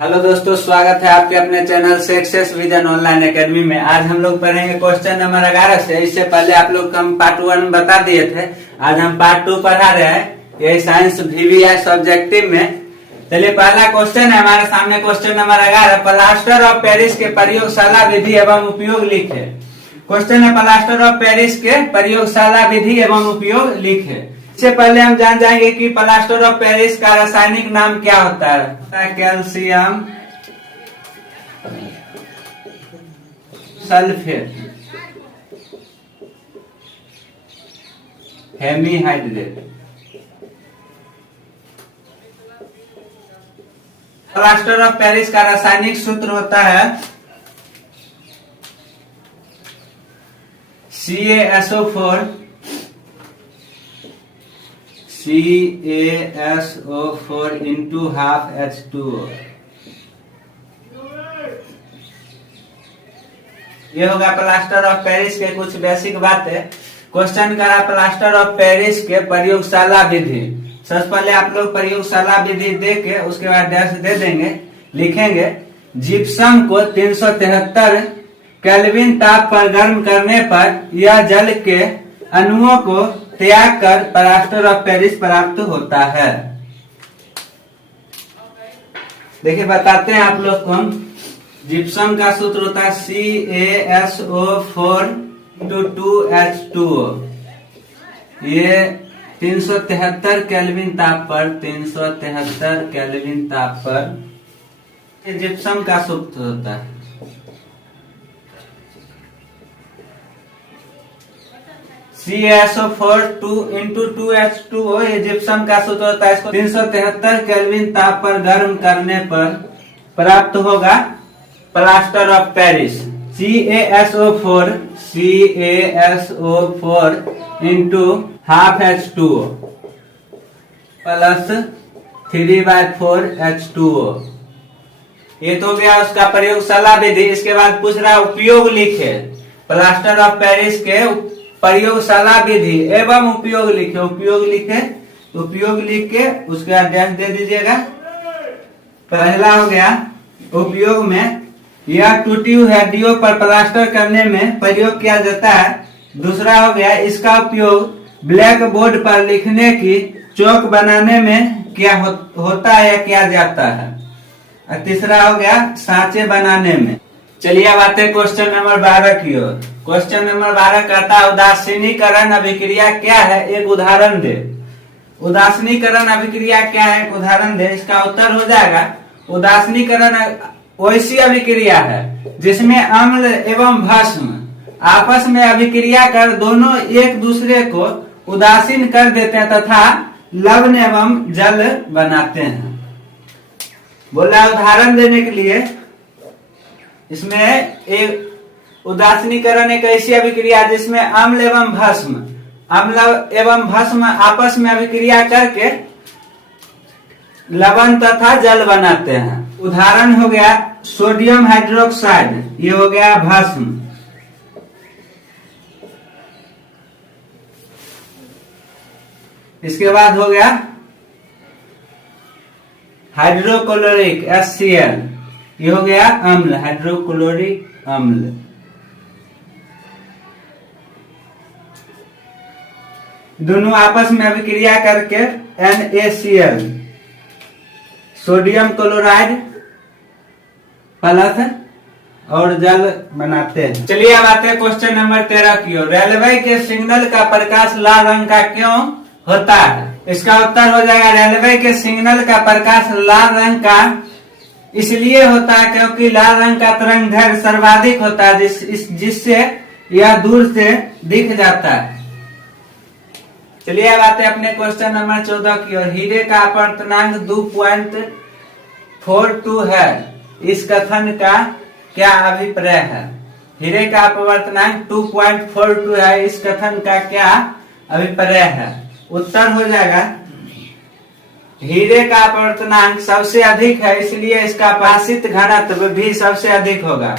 Hello दोस्तों, स्वागत है आपके अपने channel success vision online academy में। आज हम लोग पढ़ेंगे क्वेश्चन नंबर 11 से। इससे पहले आप लोग को हम पार्ट 1 बता दिए थे। आज हम पार्ट 2 पढ़ा रहे हैं, ये साइंस VVI सब्जेक्टिव में। चलिए, पहला क्वेश्चन है हमारे सामने, question number 11। Plaster of Paris के प्रयोगशाला विधि एवं उपयोग लिखे। क्वेश्चन है प्लास्टर ऑफ पेरिस के प्रयोगशाला विधि एवं उपयोग लिखे। इससे पहले हम जान जाएंगे कि प्लास्टर ऑफ पेरिस का रासायनिक नाम क्या होता है। Calcium sulphate hemihydrate. Plaster of Paris का रासायनिक सूत्र होता है CaSO4 into half H2O। ये होगा प्लास्टर ऑफ पेरिस के कुछ बेसिक बातें। क्वेश्चन करा प्लास्टर ऑफ पेरिस के प्रयोगशाला विधि। सबसे पहले आप लोग प्रयोगशाला विधि दे के उसके बाद डैश दे देंगे, लिखेंगे जिप्सम को 373 केल्विन ताप पर गर्म करने पर यह जल के अणुओं को त्याग कर प्लास्टर ऑफ पेरिस प्राप्त होता है। देखिए, बताते हैं आप लोग को हम। जिप्सम का सूत्र होता है CaSO4 into 2H2O। ये 373 केल्विन ताप पर 373 केल्विन ताप पर ये जिप्सम का सूत्र होता है। CaSO4 into 2H2O ये जिप्सम का सूत्र होता है। इसको 373 केल्विन ताप पर गर्म करने पर प्राप्त होगा plaster of Paris. CaSO4 into half H2O plus 3/4 H2O। ये तो गया उसका प्रयोगशाला विधि। इसके बाद पूछ रहा उपयोग लिखे। प्लास्टर ऑफ पेरिस के प्रयोगशाला विधि एवं उपयोग लिखे। उपयोग लिखे, उपयोग लिख के उसके बाद डैश दे दीजिएगा। पहला हो गया उपयोग में, यह टूटी हुई हड्डियों पर प्लास्टर करने में प्रयोग किया जाता है। दूसरा हो गया इसका उपयोग ब्लैक बोर्ड पर लिखने की चौक बनाने में क्या होता है या किया जाता है। और तीसरा हो गया सांचे बनाने में। चलिए, अब आते हैं क्वेश्चन नंबर 12 की ओर। क्वेश्चन नंबर 12 कहता है उदासीनीकरण अभिक्रिया क्या है, एक उदाहरण दे। उदासीनीकरण अभिक्रिया क्या है, एक उदाहरण दे। इसका उत्तर हो जाएगा उदासीनीकरण वैसी अभिक्रिया है जिसमें अम्ल एवं भस्म आपस में अभिक्रिया कर दोनों एक दूसरे को उदासीन कर देते हैं तथा लवण एवं जल बनाते हैं। बोला उदाहरण देने के लिए, इसमें एक उदासीनीकरण एक ऐसी अभिक्रिया जिसमें अम्ल एवं भस्म आपस में अभिक्रिया करके लवण तथा जल बनाते हैं। उदाहरण हो गया सोडियम हाइड्रोक्साइड, ये हो गया भस्म। इसके बाद हो गया हाइड्रोक्लोरिक HCl, ये हो गया अम्ल, हाइड्रोक्लोरिक अम्ल। दोनों आपस में अभिक्रिया करके NaCl सोडियम क्लोराइड प्लस और जल बनाते हैं। चलिए, अब आते हैं क्वेश्चन नंबर 13 की ओर। रेलवे के सिग्नल का प्रकाश लाल रंग का क्यों होता है। इसका उत्तर हो जाएगा रेलवे के सिग्नल का प्रकाश लाल रंग का इसलिए होता है क्योंकि लाल रंग का तरंग दैर्घ्य सर्वाधिक होता है, जिससे यह दूर से दिख जाता है। चलिए, अब आते हैं अपने क्वेश्चन नंबर 14 की ओर। हीरे का अपवर्तनांक 2.42 है, इस कथन का क्या अभिप्राय है। हीरे का अपवर्तनांक 2.42 है, इस कथन का क्या अभिप्राय है। उत्तर हो जाएगा हीरे का अपवर्तनांक सबसे अधिक है, इसलिए इसका प्रकाशित घनत्व भी सबसे अधिक होगा।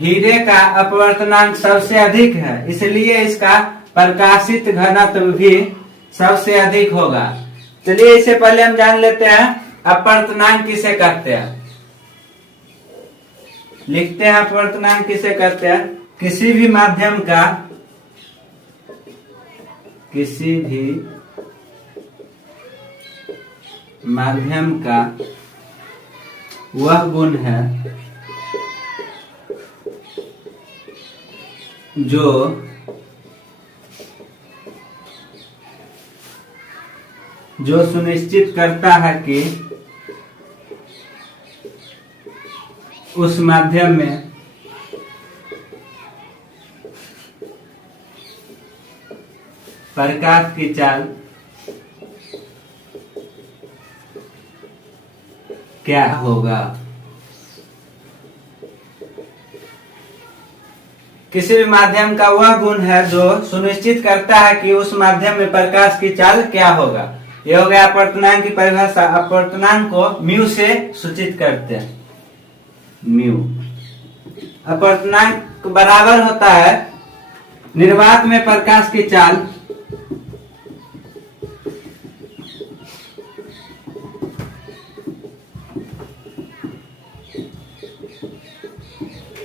हीरे का अपवर्तनांक सबसे अधिक है, इसलिए इसका प्रकाशित घनत्व भी सबसे अधिक होगा। चलिए, इससे पहले हम जान लेते हैं अपवर्तनांक किसे कहते हैं। लिखते हैं अपवर्तनांक किसे कहते हैं? किसी भी माध्यम का वह गुण है जो सुनिश्चित करता है कि उस माध्यम में प्रकाश की चाल क्या होगा। किसी भी माध्यम का वह गुण है जो सुनिश्चित करता है कि उस माध्यम में प्रकाश की चाल क्या होगा। ये हो गया अपवर्तनांक की परिभाषा। अपवर्तनांक को म्यू से सूचित करते हैं। म्यू अपवर्तनांक बराबर होता है निर्वात में प्रकाश की चाल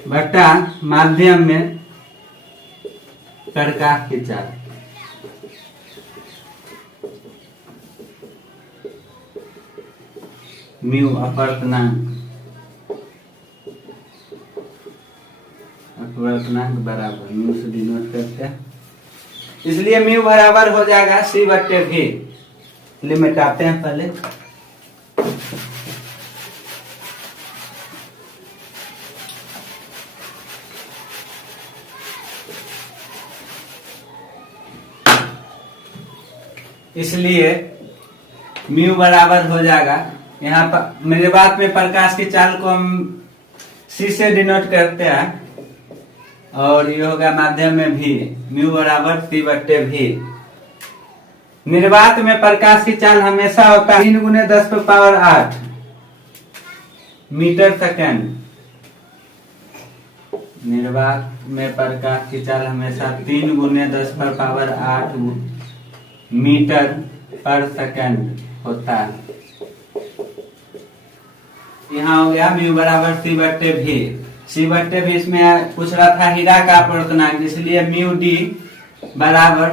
बटा माध्यम में प्रकाश की चाल। म्यू अपवर्तनांक बराबर म्यू से डिनोट करते हैं, इसलिए म्यू बराबर हो जाएगा सी बट्टे भी। लिमिट आते हैं पहले। इसलिए म्यू बराबर हो जाएगा, यहाँ पर मेरे बात में प्रकाश की चाल को हम सी से डिनोट करते हैं और ये होगा माध्यम में भी म्यू बराबर सी बट्टे भी। निर्वात में प्रकाश की चाल हमेशा होता है 3 × 10⁸ मीटर सेकेंड। निर्वात में प्रकाश की चाल हमेशा 3 × 10⁸ मीटर पर सेकेंड होता है। यहाँ हो गया म्यू बराबर सी बट्टे भी। सी बट्टे भी इसमें पूछ रहा था हीरा का अपवर्तनांक, इसलिए म्यू डी बराबर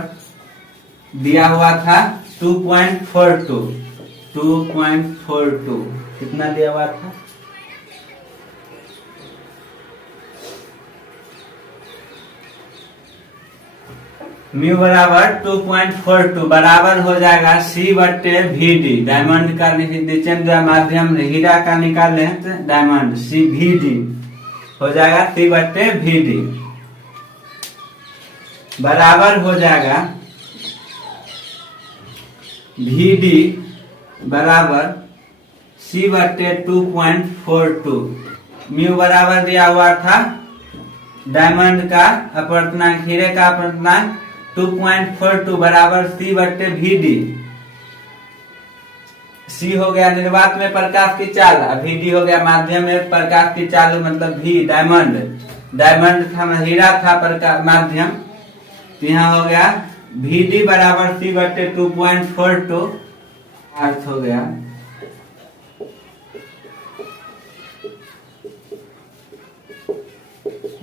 दिया हुआ था 2.42 कितना दिया हुआ था? म्यू बराबर 2.42 बराबर हो जाएगा सी बट्टे भी डी। डायमंड का नीचे में माध्यम हीरा का निकाले हैं तो डायमंड सी भी डी हो जाएगा सी बट्टे भी डी बराबर हो जाएगा भी डी बराबर सी बट्टे 2.42। म्यू बराबर दिया हुआ था डायमंड का अपवर्तनांक, हीरे का अपवर्तनांक 2.42 बराबर सी बट्टे भी डी। सी हो गया निर्वात में प्रकाश की चाल, भी डी हो गया माध्यम में प्रकाश की चाल, मतलब भी डायमंड था हीरा था प्रकाश माध्यम, तो यहाँ हो गया भी डी बराबर सी बट्टे 2.42। अर्थ हो गया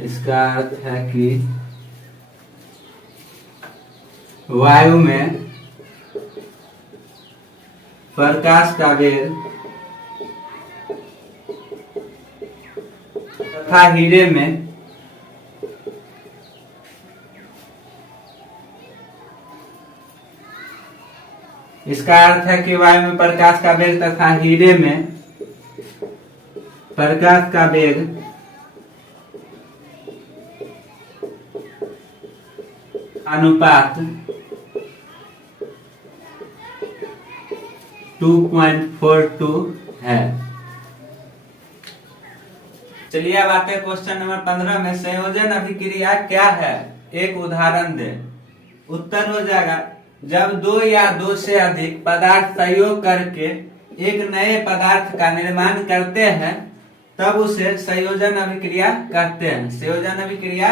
इसका अर्थ है कि वायु में प्रकाश का वेग तथा हीरे में इसका अर्थ है कि वायु में प्रकाश का वेग तथा हीरे में प्रकाश का वेग अनुपात 2.42 है। चलिए अब आते हैं क्वेश्चन नंबर 15 में। संयोजन अभिक्रिया क्या है, एक उदाहरण दे। उत्तर हो जाएगा जब 2 या 2 से अधिक पदार्थ संयोग करके एक नए पदार्थ का निर्माण करते हैं तब उसे संयोजन अभिक्रिया कहते हैं। संयोजन अभिक्रिया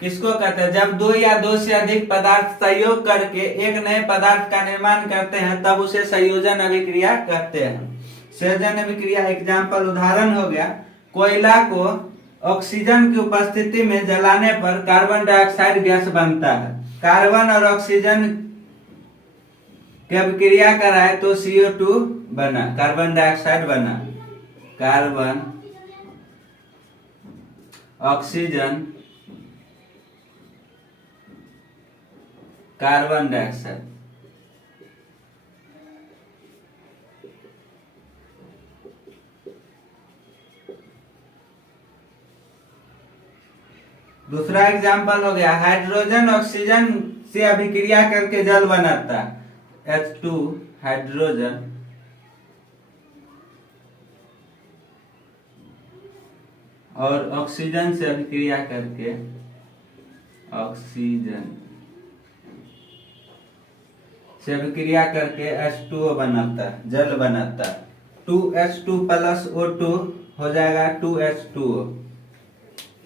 किसको कहते हैं? जब 2 या 2 से अधिक पदार्थ संयोग करके एक नए पदार्थ का निर्माण करते हैं तब उसे संयोजन अभिक्रिया कहते हैं। संयोजन अभिक्रिया एग्जाम्पल उदाहरण हो गया कोयला को ऑक्सीजन की उपस्थिति में जलाने पर कार्बन डाइऑक्साइड गैस बनता है। कार्बन और ऑक्सीजन की अभिक्रिया कराए तो CO2 बना, कार्बन डाइऑक्साइड बना। Carbon oxygen carbon dioxide. दूसरा एग्जांपल हो गया, हाइड्रोजन ऑक्सीजन से अभिक्रिया करके जल बनाता है। H2 हाइड्रोजन और ऑक्सीजन से अभिक्रिया करके ऑक्सीजन से अभिक्रिया करके H2O बनाता है, जल बनाता है। 2H2 प्लस O2 हो जाएगा 2H2O।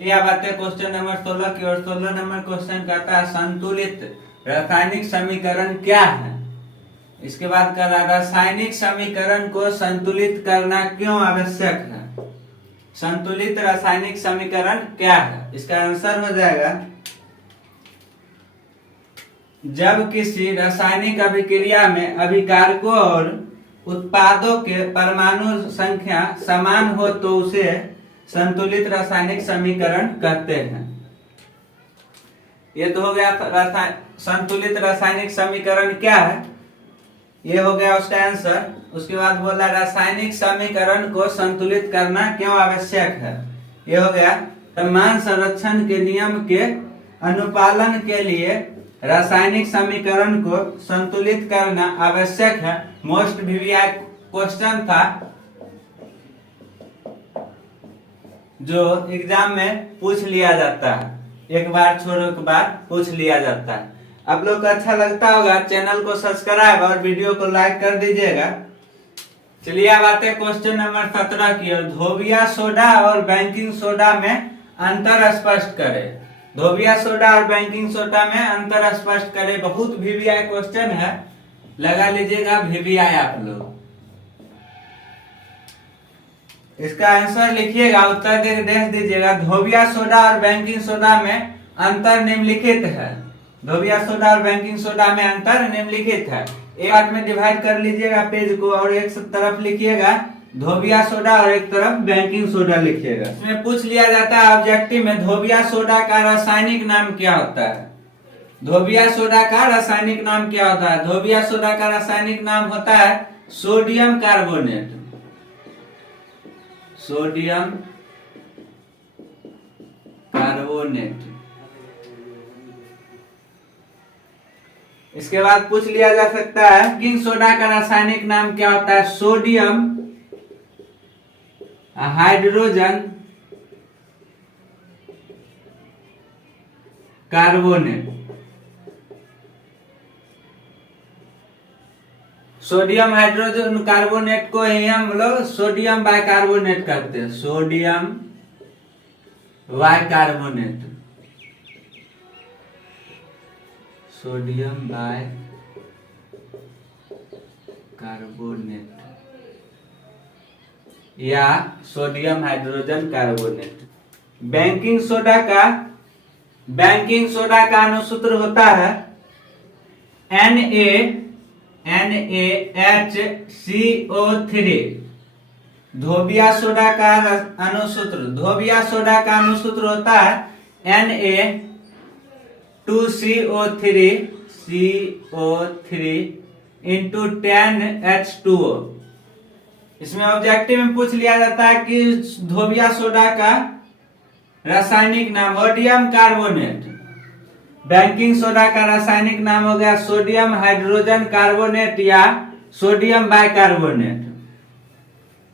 यह बातें क्वेश्चन नंबर 16 की। और 16 नंबर क्वेश्चन कहता है संतुलित रासायनिक समीकरण क्या है। इसके बाद कह रहा रासायनिक समीकरण को संतुलित करना क्यों आवश्यक है। संतुलित रासायनिक समीकरण क्या है, इसका आंसर हो जाएगा जब किसी रासायनिक अभिक्रिया में अभिकारकों और उत्पादों के परमाणु संख्या समान हो तो उसे संतुलित रासायनिक समीकरण कहते हैं। ये तो हो गया संतुलित रासायनिक समीकरण क्या है, ये हो गया उसका आंसर। उसके बाद बोला रासायनिक समीकरण को संतुलित करना क्यों आवश्यक है। ये हो गया तापमान संरक्षण के नियम के अनुपालन के लिए रासायनिक समीकरण को संतुलित करना आवश्यक है। मोस्ट VVI क्वेश्चन था जो एग्जाम में पूछ लिया जाता है, एक बार छोड़ एक बार पूछ लिया जाता है। आप लोग को अच्छा लगता होगा, चैनल को सब्सक्राइब और वीडियो को लाइक कर दीजिएगा। चलिए अब आते हैं क्वेश्चन नंबर 17 की ओर। धोबिया सोडा और बेकिंग सोडा में अंतर स्पष्ट करें। धोबिया सोडा और बेकिंग सोडा में अंतर स्पष्ट करें। बहुत VVI क्वेश्चन है, लगा लीजिएगा VVI आप लोग। इसका आंसर लिखिएगा, उत्तर देख दीजिएगा। धोबिया सोडा और बेकिंग सोडा में अंतर निम्नलिखित है। धोबिया सोडा और बेकिंग सोडा में अंतर निम्नलिखित है। एक पार्ट में डिवाइड कर लीजिएगा पेज को और एक तरफ लिखिएगा धोबिया सोडा और एक तरफ बेकिंग सोडा लिखिएगा। इसमें पूछ लिया जाता है ऑब्जेक्टिव में धोबिया सोडा का रासायनिक नाम क्या होता है। धोबिया सोडा का रासायनिक नाम क्या होता है। धोबिया सोडा का रासायनिक नाम होता है सोडियम कार्बोनेट। Sodium carbonate. इसके बाद पूछ लिया जा सकता है बेकिंग सोडा का रासायनिक नाम क्या होता है। Sodium hydrogen carbonate. Sodium hydrogen carbonate को ही हम लोग सोडियम बाइकार्बोनेट कहते हैं। Sodium bicarbonate. सोडियम बाइकार्बोनेट या sodium hydrogen carbonate. Baking soda का अनुसूत्र होता है NaHCO3। धोबिया सोडा का अनुसूत्र होता है Na2CO3 इंटू 10H2O। इसमें ऑब्जेक्टिव में पूछ लिया जाता है कि धोबिया सोडा का रासायनिक नाम सोडियम कार्बोनेट। बेकिंग सोडा का रासायनिक नाम हो गया सोडियम हाइड्रोजन कार्बोनेट या सोडियम बाइकार्बोनेट।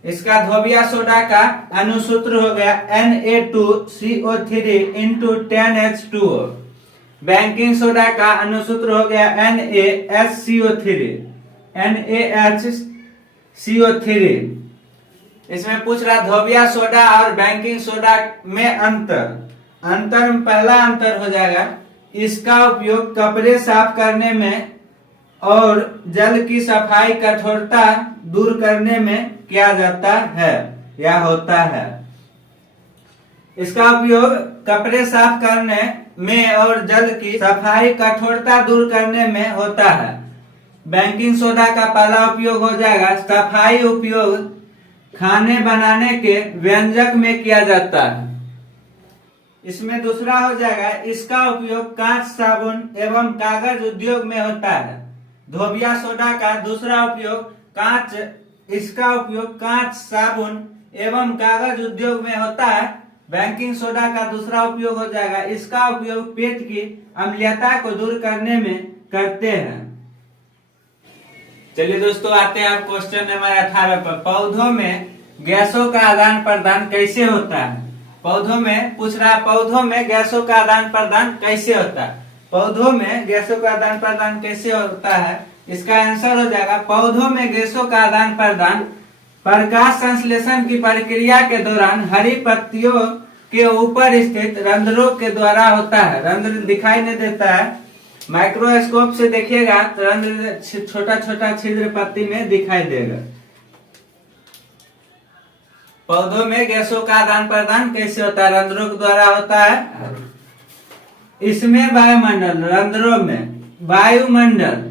इसका धोबिया सोडा का अनुसूत्र हो गया Na2CO3 into 10H2O। Baking soda का अनुसूत्र हो गया NaHCO3। इसमें पूछ रहा धोबिया सोडा और बेकिंग सोडा में अंतर में पहला अंतर हो जाएगा इसका उपयोग कपड़े साफ करने में और जल की सफाई कठोरता दूर करने में किया जाता है या होता है। इसका उपयोग कपड़े साफ करने में और जल की सफाई कठोरता दूर करने में होता है। बेकिंग सोडा का पहला उपयोग हो जाएगा सफाई उपयोग खाने बनाने के व्यंजक में किया जाता है। इसमें दूसरा हो जाएगा इसका उपयोग कांच साबुन एवं कागज उद्योग में होता है। धोबिया सोडा का दूसरा उपयोग इसका उपयोग कांच साबुन एवं कागज उद्योग में होता है। बेकिंग सोडा का दूसरा उपयोग हो जाएगा इसका उपयोग पेट की अम्लीयता को दूर करने में करते हैं। चलिए दोस्तों आते हैं आप क्वेश्चन नंबर 18 पर। पौधों में गैसों का आदान प्रदान कैसे होता है? पौधों में पूछ रहा है पौधों में गैसों का आदान प्रदान कैसे होता है? पौधों में गैसों का आदान प्रदान कैसे होता है? इसका आंसर हो जाएगा पौधों में गैसों का आदान प्रदान प्रकाश संश्लेषण की प्रक्रिया के दौरान हरी पत्तियों के ऊपर स्थित रंध्रों के द्वारा होता है। रंध्र दिखाई नहीं देता है, माइक्रोस्कोप से देखिएगा तो रंध्र छोटा छोटा छिद्र पत्ती में दिखाई देगा। पौधों में गैसों का आदान प्रदान कैसे होता है? रंध्रों के द्वारा होता है। इसमें वायुमंडल रंध्रों में वायुमंडल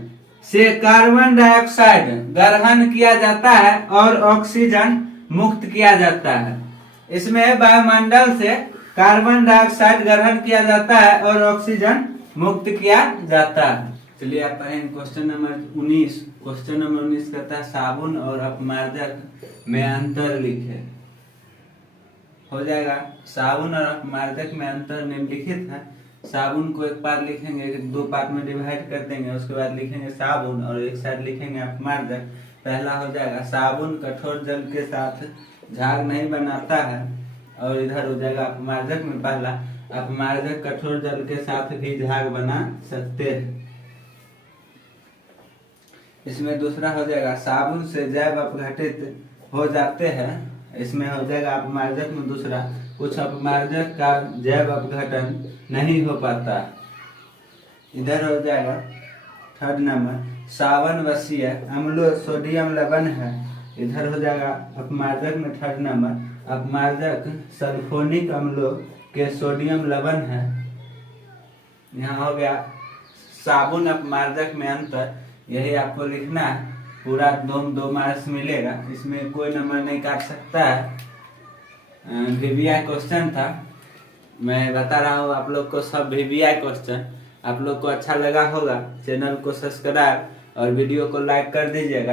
से कार्बन डाइऑक्साइड ग्रहण किया जाता है और ऑक्सीजन मुक्त किया जाता है। इसमें वायुमंडल से कार्बन डाइऑक्साइड ग्रहण किया जाता है और ऑक्सीजन मुक्त किया जाता है। चलिए आप पढ़ेंगे क्वेश्चन नंबर 19। क्वेश्चन नंबर 19 कहता है साबुन और अपमार्जक में अंतर लिखे। हो जाएगा साबुन और अपमार्जक में अंतर निम्नलिखित है। साबुन को एक पार्ट लिखेंगे, दो पार्ट में डिवाइड कर देंगे, उसके बाद लिखेंगे साबुन और एक साइड लिखेंगे अपमार्जक। पहला हो जाएगा साबुन कठोर जल के साथ झाग नहीं बनाता है और इधर हो जाएगा अपमार्जक में पहला अपमार्जक कठोर जल के साथ भी झाग बना सकते हैं। इसमें दूसरा हो जाएगा साबुन से जैव अपघटित हो जाते हैं। इसमें हो जाएगा अपमार्जक में दूसरा कुछ अपमार्जक का जैव अपघटन नहीं हो पाता। इधर हो जाएगा थर्ड नंबर सावन वसीय अम्ल सोडियम लवण है। इधर हो जाएगा अपमार्जक में थर्ड नंबर अपमार्जक सल्फोनिक अम्लों के सोडियम लवण है। यहाँ हो गया साबुन अपमार्जक में अंतर, यही आपको लिखना है। पूरा दो मार्क्स मिलेगा, इसमें कोई नंबर नहीं काट सकता है। वीवीआई क्वेश्चन था, मैं बता रहा हूँ आप लोग को सब वीवीआई क्वेश्चन। आप लोग को अच्छा लगा होगा, चैनल को सब्सक्राइब और वीडियो को लाइक कर दीजिएगा।